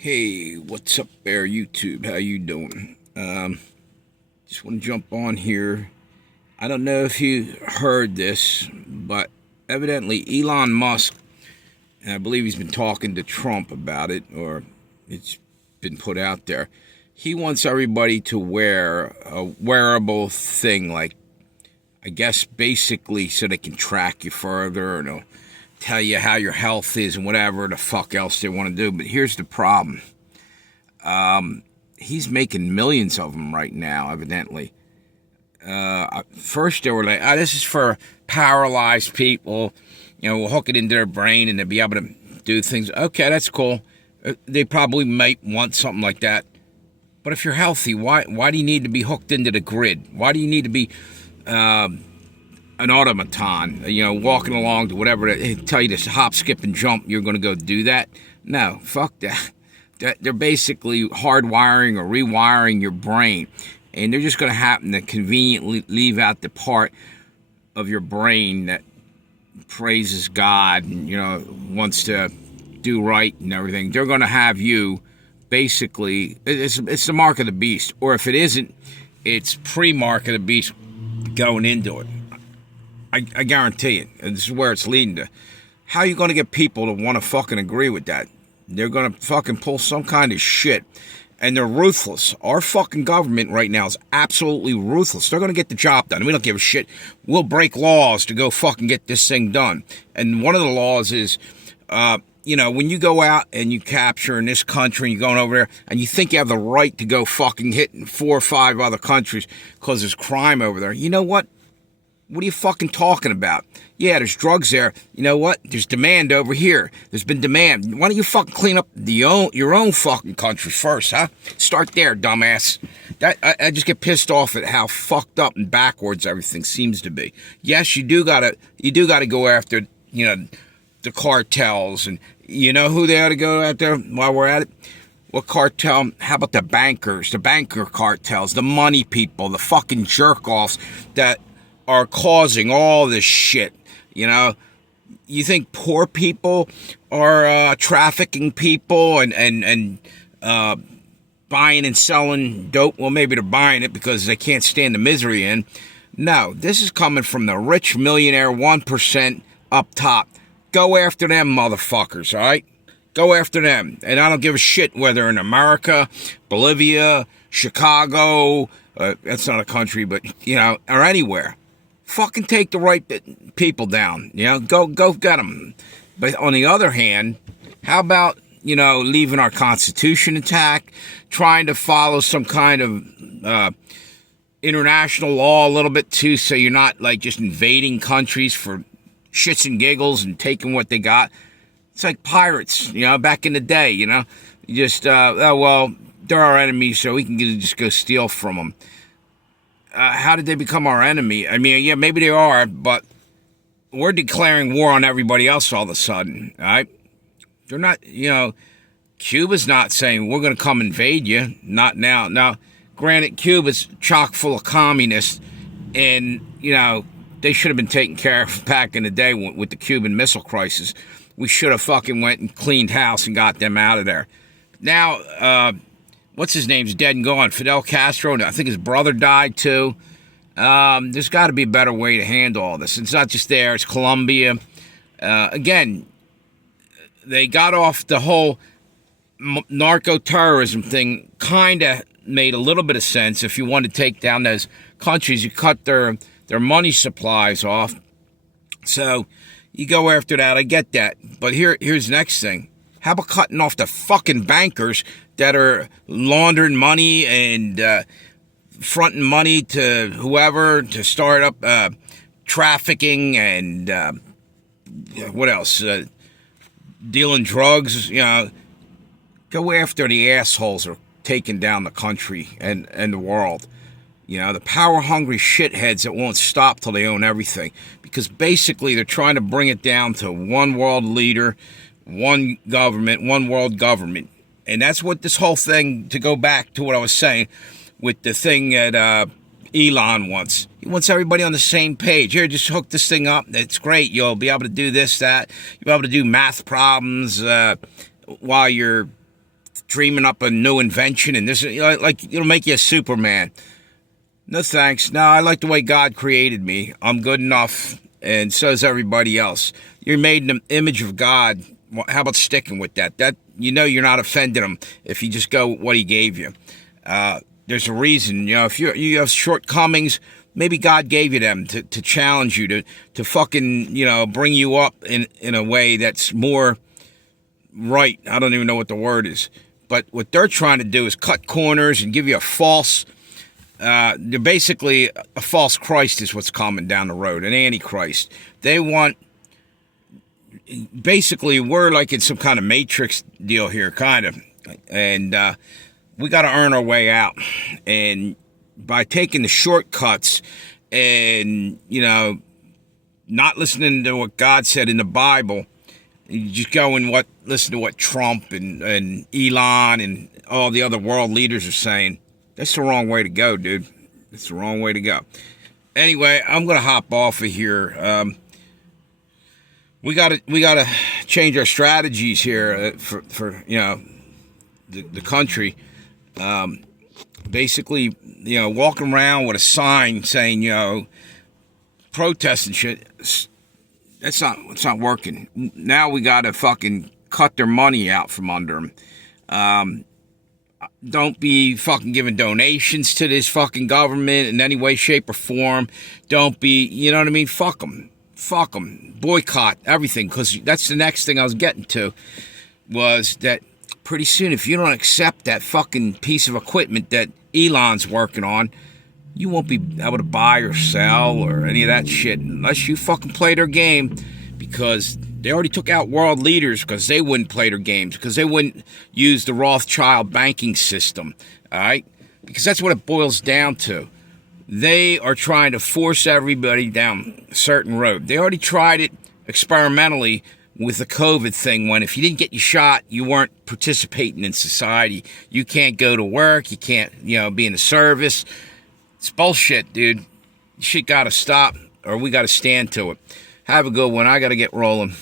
Hey, what's up there, YouTube? How you doing? Just want to jump on here. I don't know if you heard this, but evidently Elon Musk, and I believe he's been talking to Trump about it, or it's been put out there. He wants everybody to wear a wearable thing, like, I guess basically so they can track you further and tell you how your health is and whatever the fuck else they want to do. But here's the problem. He's making millions of them right now, evidently. First they were like, this is for paralyzed people. We'll hook it into their brain and they'll be able to do things. Okay, that's cool. They probably might want something like that. But if you're healthy, why do you need to be hooked into the grid? Why do you need to be an automaton, walking along to whatever, they tell you to hop, skip, and jump, you're going to go do that? No, fuck that. They're basically hardwiring or rewiring your brain, and they're just going to happen to conveniently leave out the part of your brain that praises God and, wants to do right and everything. They're going to have you, basically, it's the mark of the beast, or if it isn't, it's pre-mark of the beast going into it. I guarantee it. And this is where it's leading to. How are you going to get people to want to fucking agree with that? They're going to fucking pull some kind of shit. And they're ruthless. Our fucking government right now is absolutely ruthless. They're going to get the job done. We don't give a shit. We'll break laws to go fucking get this thing done. And one of the laws is, when you go out and you capture in this country and you're going over there and you think you have the right to go fucking hit 4 or 5 other countries because there's crime over there, you know what? What are you fucking talking about? Yeah, there's drugs there. You know what? There's demand over here. There's been demand. Why don't you fucking clean up your own fucking country first, huh? Start there, dumbass. I just get pissed off at how fucked up and backwards everything seems to be. Yes, you do gotta go after, the cartels, and you know who they ought to go after while we're at it? What cartel? How about the bankers, the banker cartels, the money people, the fucking jerk-offs that are causing all this shit, You think poor people are trafficking people and buying and selling dope? Well, maybe they're buying it because they can't stand the misery in. No, this is coming from the rich millionaire 1% up top. Go after them motherfuckers, all right? Go after them. And I don't give a shit whether in America, Bolivia, Chicago, that's not a country, but, or anywhere. Fucking take the right people down, go get them. But on the other hand, how about, leaving our Constitution intact, trying to follow some kind of international law a little bit too, so you're not like just invading countries for shits and giggles and taking what they got. It's like pirates, back in the day, you just, they're our enemies, so we can just go steal from them. How did they become our enemy? I mean, yeah, maybe they are, but we're declaring war on everybody else all of a sudden, all right? They're not, Cuba's not saying we're going to come invade you. Not now. Now, granted, Cuba's chock full of communists, and, they should have been taken care of back in the day with the Cuban Missile Crisis. We should have fucking went and cleaned house and got them out of there. Now, what's his name's dead and gone? Fidel Castro. I think his brother died too. There's got to be a better way to handle all this. It's not just there. It's Colombia. Again, they got off the whole narco-terrorism thing. Kind of made a little bit of sense. If you want to take down those countries, you cut their money supplies off. So you go after that. I get that. But here's the next thing. How about cutting off the fucking bankers that are laundering money and fronting money to whoever to start up trafficking and what else? Dealing drugs. Go after the assholes who are taking down the country and the world. The power-hungry shitheads that won't stop till they own everything. Because basically they're trying to bring it down to one world leader, one government, one world government. And that's what this whole thing, to go back to what I was saying, with the thing that Elon wants. He wants everybody on the same page. Here, just hook this thing up. It's great. You'll be able to do this, that. You'll be able to do math problems while you're dreaming up a new invention and this, like it'll make you a Superman. No thanks. No, I like the way God created me. I'm good enough, and so is everybody else. You're made in the image of God. How about sticking with that? That you're not offending him if you just go with what he gave you. There's a reason. If you have shortcomings, maybe God gave you them to challenge you, to fucking, bring you up in a way that's more right. I don't even know what the word is. But what they're trying to do is cut corners and give you a false... they're basically a false Christ is what's coming down the road, an antichrist. They want, basically, we're like in some kind of matrix deal here, kind of, and we got to earn our way out. And by taking the shortcuts and, not listening to what God said in the Bible, you just go and listen to what Trump and Elon and all the other world leaders are saying. That's the wrong way to go, dude. It's the wrong way to go. Anyway, I'm gonna hop off of here. We gotta change our strategies here for the country. Basically, walking around with a sign saying protest and shit. It's not working. Now we gotta fucking cut their money out from under them. Don't be fucking giving donations to this fucking government in any way, shape, or form. Don't be, you know what I mean? Fuck them. Fuck them. Boycott everything, because that's the next thing I was getting to, was that pretty soon, if you don't accept that fucking piece of equipment that Elon's working on, you won't be able to buy or sell or any of that shit unless you fucking play their game, because they already took out world leaders because they wouldn't play their games, because they wouldn't use the Rothschild banking system, all right? Because that's what it boils down to. They are trying to force everybody down a certain road. They already tried it experimentally with the COVID thing, when if you didn't get your shot, you weren't participating in society. You can't go to work. You can't, be in the service. It's bullshit, dude. Shit got to stop, or we got to stand to it. Have a good one. I got to get rolling.